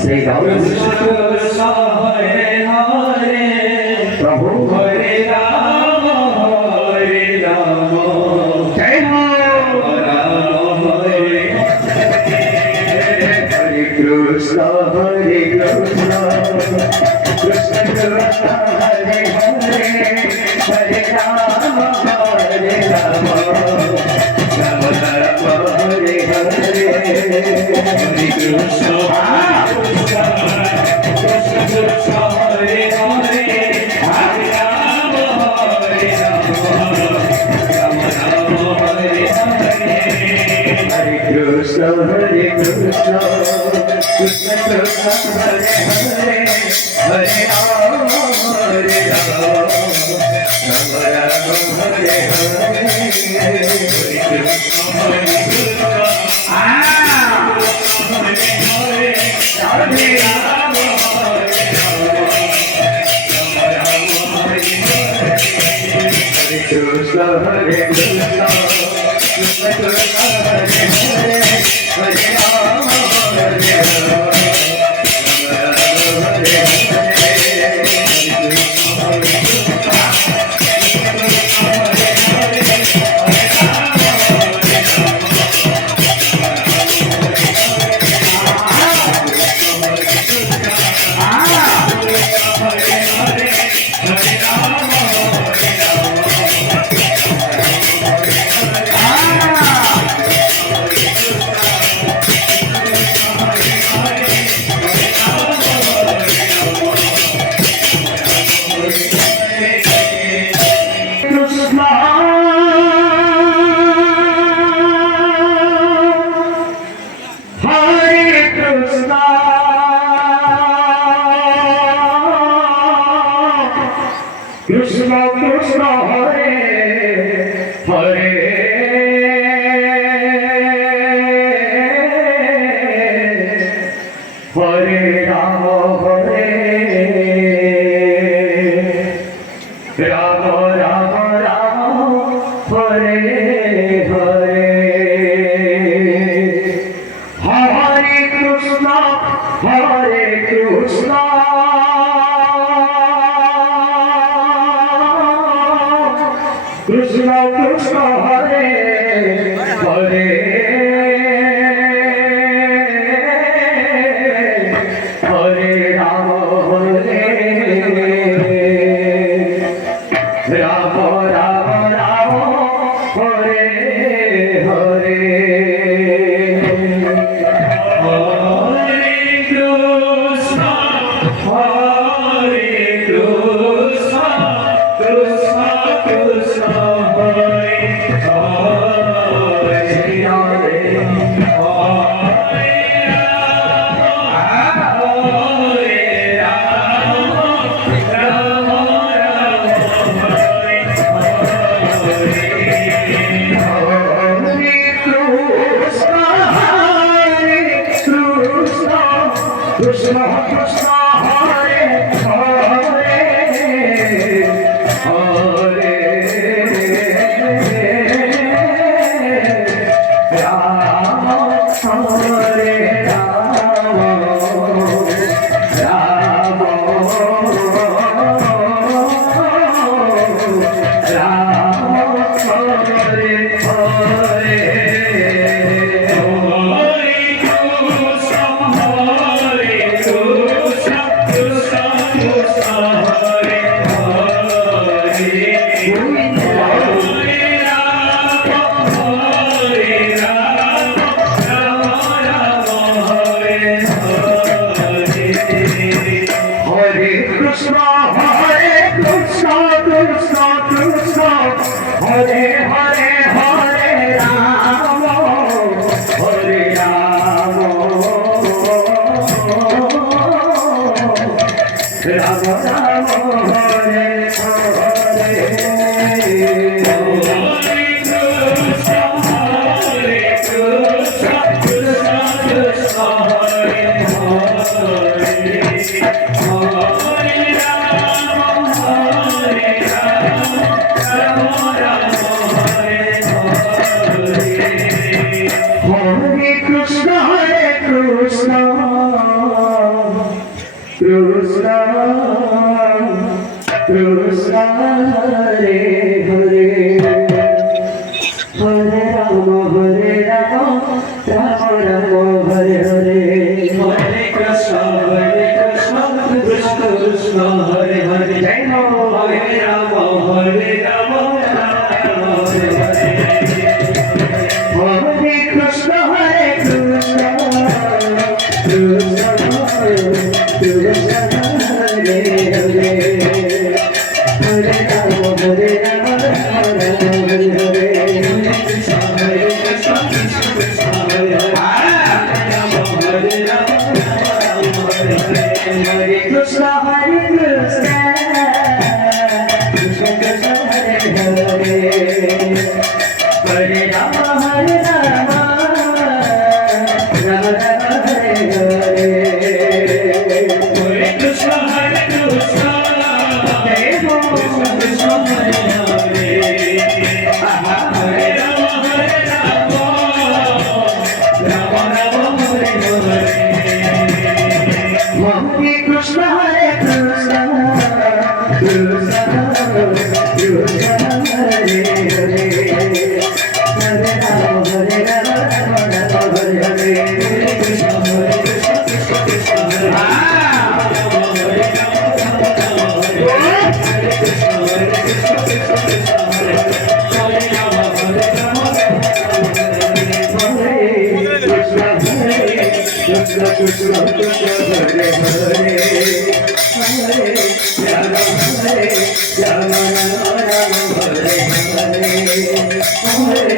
Say Ram Krishna Hare Hare Prabhu Hare Rama Hare Rama Jai Ho Rama Hare Hare Krishna Hare Krishna Krishna Krishna Hare Hare Hare Rama Hare Rama Rama Rama Hare Hare Hare Krishna Krishna Krishna Hare Hare Hare Rama Hare Rama Rama Rama Hare Hare Hare Krishna Krishna Krishna Hare Hare Hare Rama Hare Rama Rama Rama Hare Hare Krishna Hare Krishna Krishna Krishna Hare Hare Hare Rama Hare Rama Rama Hare Krishna Krishna Hare Hare Hare Rama Hare Rama Rama Rama Hare Hare Hare Krishna Hare Krishna Krishna Krishna Hare Hare Hare Rama Hare Rama Rama Rama Hare Hare Krishna Krishna Hare Hare Hare Rama Hare Rama Rama Rama Hare Hare Krishna Hare Krishna Krishna Krishna Hare Hare Hare Rama Hare Rama Rama Rama Hare Hare Krishna Krishna Hare Hare Hare Ram Ram Ram Hare Hare Hare Krishna, Krishna Krishna, Hare Hare. जय हो Hare Rama, Hare Rama, Rama Hare Hare. हरे Krishna Krishna Krishna Hare Hare Hare Ram Hare Hare Krishna, Hare Krishna, Krishna Krishna, Hare Hare. Hare Rama, Hare Rama, Rama Hare Hare. हरे Krishna Krishna Krishna Hare Hare Hare Ram Ram Ram Hare Hare Hare Krishna, Hare Krishna, जय हो Krishna Krishna, Hare Hare. Hare Rama, Hare Rama, Rama Rama, Hare Hare. हरे Krishna Krishna Krishna Hare Hare Hare Ram Ram Hare Hare Hare Krishna, Hare Krishna, Krishna Krishna, Hare Hare. Rama Hare Rama, Rama Rama, Hare Hare. Hare Krishna, Hare Krishna, Krishna Krishna, Hare Hare. Hare Rama, Hare Rama, Rama Rama, Hare Hare. Krishna Krishna Krishna Hare Hare Hare Ram Ram Ram Hare Hare Hare